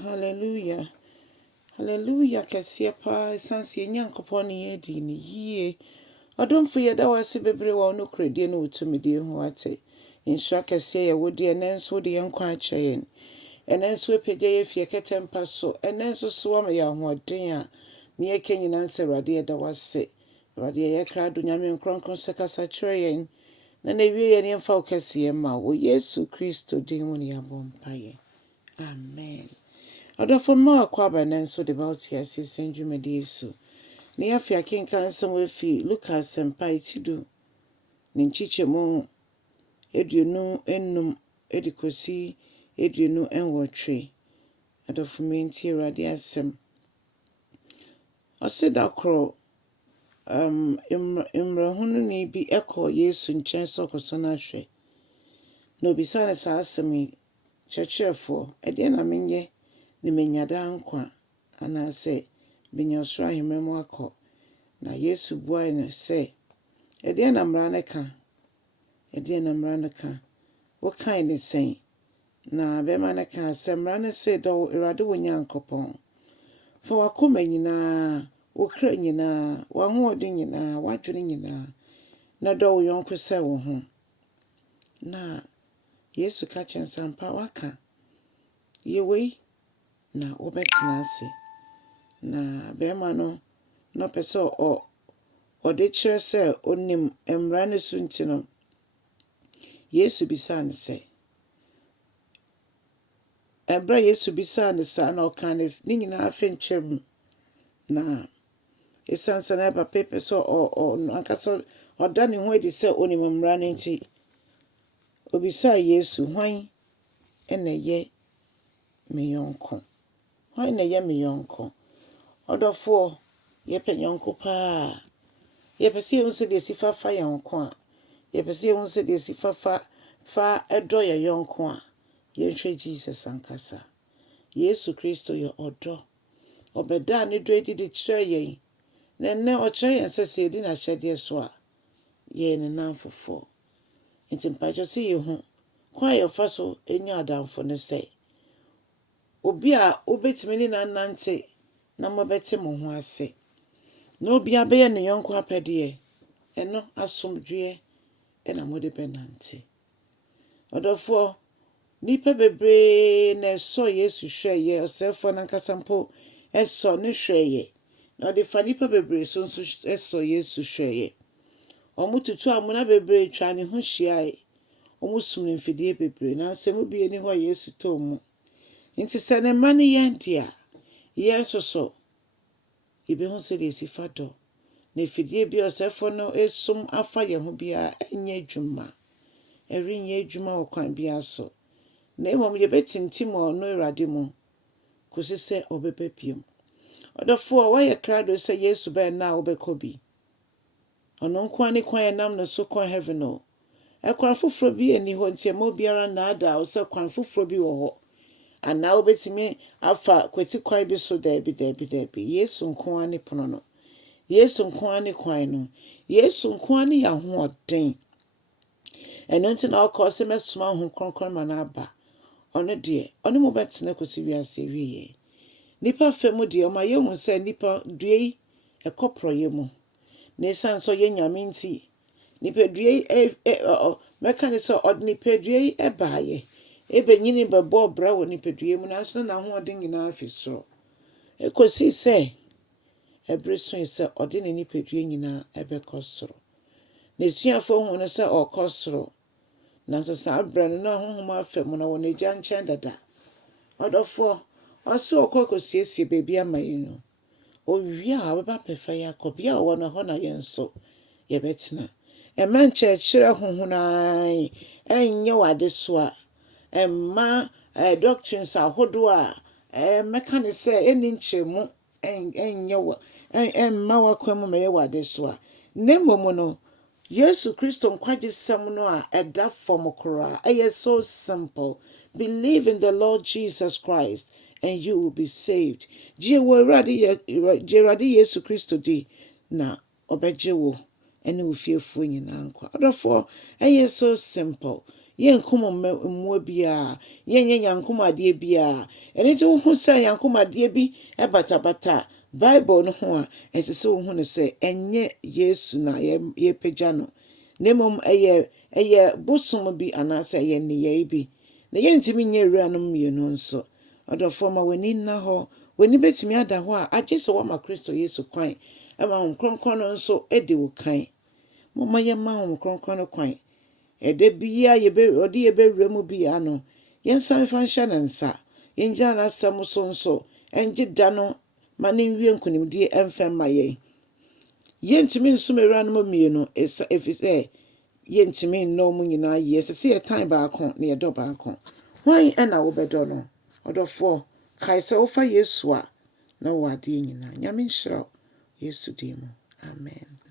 Hallelujah. Hallelujah. Kɛseɛ paa esanse Nyankopɔn ne yɛdi ne yie. Ɔdomfo yɛda wase bebree wɔ no kredie no utumidie ho ate. Nhyira kɛseɛ yɛ wodi ɛnɛ nso de yɛn nkwa akyɛ yɛn. Ɛnɛ nso epagya yɛ fie kɛtɛmpa so. Ɛnɛ nso so ama yɛ ahoɔden a ne yɛka nyinaa nsɛ Awurade yɛda wase. Awurade yɛ kra do Nyame nkronkron sɛ kasa kyerɛ yɛn. Na wie yɛn yɛmfa wo kɛseɛ ma wo Yesu Kristo din mu ne yɛabɔ mpaeɛ. Amen. Adolfo ma akwaba nan so de bauti asisen dwumadi so. Ne afia kenkan nsɛm afi Luka sempa itidu. Ne nchichemu eduonu enum edikosi eduonu enwɔtwe. Adolfo menti Awurade asɛm. Ɔse da koro imrahunu ni bi ɛkɔ Yesu nkyɛn sɛ ɔkɔsɔ no ahwɛ. Na obisa ne saa asɛm yi kyerɛkyerɛfoɔ ɛdeɛ na menyɛ ne menyada nkwa anaasɛ menya ɔsoro ahemman mu akɔ. Na Yesu buae no sɛ ɛdeɛ na mmara no ka. Ɛdeɛ na mmara no ka. Wokae ne sɛn. Na bɛma no ka sɛ mmara no sɛ dɔ Awurade wo Nyankopɔn. Fa wakoma nyinaa, wo kra nyinaa, w'ahoɔden nyinaa, w'adwene nyinaa. Na dɔ wo yɔnko sɛ wo ho. Na Yesu ka kyerɛ nsampa waka. Yewei na wobɛtena ase. Na bɛma no na pɛ sɛ ɔde kyerɛ sɛ onim mmara no so nti no. Yesu bisa ne sɛ. Ɛbra Yesu bisa ne saa na ɔka ne nyinaa afenkyerɛ mu. Na esansa na papa pɛ sɛ ankasa ɔda ne ho adi sɛ onim mmara no nti. Obisa Yesu hwan ɛna yɛ me yɔnko. Hwan na yɛ me yɔnko. Ɔdɔfoɔ yɛpɛ yɔnko paa. Yɛpɛ sɛ yɛhu sɛ deɛ si fa yɔnko a. Yɛpɛ sɛ yɛhu sɛ deɛ si fa ɛdɔ yɛ yɔnko a. Yɛnhwɛ Jesus ankasa. Yesu Kristo yɛ ɔdɔ. Ɔbɛdaa ne dɔ adi de kyerɛ yɛn. Na nnɛ ɔkyerɛ yɛn sɛ sɛ yɛdi n'ahyɛdeɛ so a yɛyɛ ne namfofoɔ. Nti mpakyɛ sɛ yɛhu kwan yɛfa so enya adamfo ne sɛ obi a wobɛtumi ne nante na mobɛte mo ho ase. Na obi abɛyɛ ne yɔnko apɛdeɛ. Ɛno asomdwoe ɛna mode bɛnante. Ɔdɔfoɔ nipa bebree na ɛsɔ Yesu hwɛyɛ ɔsɛfoɔ nankasa mpo ɛsɔ ne hwɛyɛ. Na ɔde fa nipa bebree so nso ɛsɔ Yesu hwɛyɛ. Ɔmo tutu amona bebree twa ne ho hyiae. Ɔmo sum ne mfidie bebree na sɛ mu bie ni hɔ Yesu tɔ mu. Nti sɛ ne mma ne yɛn dia, yɛn soso yɛbɛhu sɛ deɛ si fa dɔ. Na mfidie bi ɔsɛfoɔ no esum afa yɛn ho bia ɛnyɛ adwuma. Ɛrenyɛ adwuma wɔ kwan bia so. Na mmom yɛbɛtintim ɔno Awurade mu kɔsi sɛ ɔbɛba biom. Ɔdɔfoɔ wɔyɛ krado sɛ Yesu bɛn na wobɛkɔ bi. Ɔno nko ani kwan ɛnam no so kɔ heaven o. Ɛkwan foforɔ bi ani hɔ nti ɛma obiara nnaada wo sɛ kwan foforɔ bi wɔ hɔ. Anaa wobɛtumi afa kwati kwan bi so daabi. Yesu nko ani pono no. Yesu nko ani kwan no. Yesu nko ani yɛ ahoɔden. Ɛno nti na ɔkɔ sɛ mɛsoma ho kronkron ma n'aba. Ɔno deɛ, ɔne mo bɛtena kɔsi wiase wie. Nipa fɛ mu deɛ ɔma yɛhu sɛ nipa dua yi ɛkɔporɔyɛ mu. Na esan so yɛ Nyame nti. Nipa dua yi mɛka ne sɛ ɔde nipa dua yi ɛbaayɛ. Ebenyini bɛbɔ bra wɔ nipa dua mu nanso na ahoɔden nyinaa fi soro. Ekosi sɛ ɛbere so sɛ ɔde ne nipa dua nyinaa ɛbɛkɔ soro. Na esuafo hu no sɛ ɔkɔ soro. Nanso saa bra no na honhom afɛ mu na wɔ n'agya nkyɛn dada. Ɔdɔfoɔ ɔse ɔkɔ kosiesie baabi ama yɛn no. Owie a ɔbɛba pɛfa yɛ akɔ bia ɔwɔ no hɔ na yɛn nso yɛbɛtena. Ɛma nkyerɛkyerɛ honhonaa ɛnyɛ wɔ adesoa. Ɛma doctrines ahodoɔ a mɛka ne sɛ ɛni nkyerɛmu ɛmma wakwan mu mɛyɛ wɔ adesoa. Na mmom no Yesu Kristo nkwagyesɛm no a ɛda fam koraa ɛyɛ so simple. Believe in the Lord Jesus Christ and you will be saved. Gye wo Awurade Yesu Kristo di na ɔbɛgye wo ɛne wo fiefoɔ nyinaa nkwa. Ɔdɔfoɔ ɛyɛ so simple. yɛnkum mmoa biara, yɛnyɛ nyankomadeɛ biara. Ɛno nti wohu sɛ nyankomadeɛ bi batabata Bible no ho a, ɛsɛ sɛ wohu no sɛ ɛnyɛ Yesu na yɛpagya no. Na mmom ɛyɛ bosom bi anaasɛ ɛyɛ nneyɛe bi. Na yɛntumi nyɛ wuranom mmienu nso. Ɔdɔfoɔ ma w'ani nna hɔ. W'ani bɛtumi ada hɔ a, agye sɛ woama Kristo Yesu kwan. Ɛma Honhom Kronkron no nso di wo kan. Momma yɛmma Honhom Kronkron no kwan. Ɛda biara ɔde yɛbɛwura mu biara no, yɛnsan fa nhyɛ ne nsa. Yɛngyina n'asɛm so nso, ɛngye da no ma ne nwie nkonimdie ɛmfa mma yɛn. Yɛntumi nsom awuranom mmienu ɛfiri sɛ yɛntumi nnɔ mu nyinaa yie. Ɛsɛ sɛ yɛtan baako na yɛdɔ baako. Hwan ɛna wobɛdɔ no? Ɔdɔfoɔ, kae sɛ wofa Yesu a na wo adeɛ nyinaa. Nyame nhyira wo. Yesu din mu. Amen.